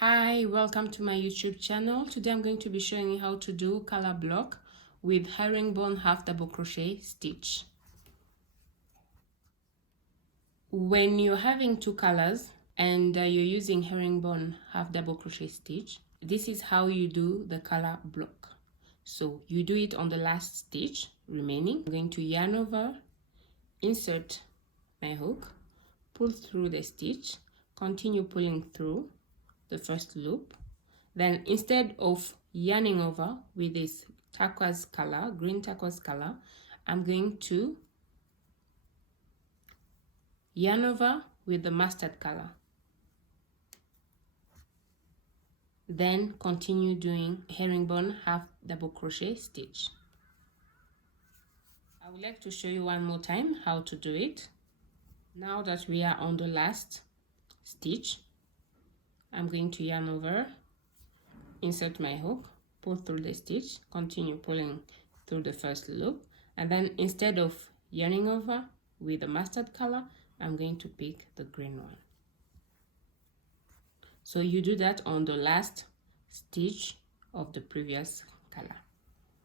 Hi, welcome to my YouTube channel. Today I'm going to be showing you how to do color block with herringbone half double crochet stitch. When you're having two colors and you're using herringbone half double crochet stitch, this is how you do the color block. So you do it on the last stitch remaining. I'm going to yarn over, insert my hook, pull through the stitch, continue pulling through the first loop. Then instead of yarning over with this turquoise color, green turquoise color, I'm going to yarn over with the mustard color. Then continue doing herringbone half double crochet stitch. I would like to show you one more time how to do it. Now that we are on the last stitch, I'm going to yarn over, insert my hook, pull through the stitch, continue pulling through the first loop, and then instead of yarning over with the mustard color, I'm going to pick the green one. So you do that on the last stitch of the previous color.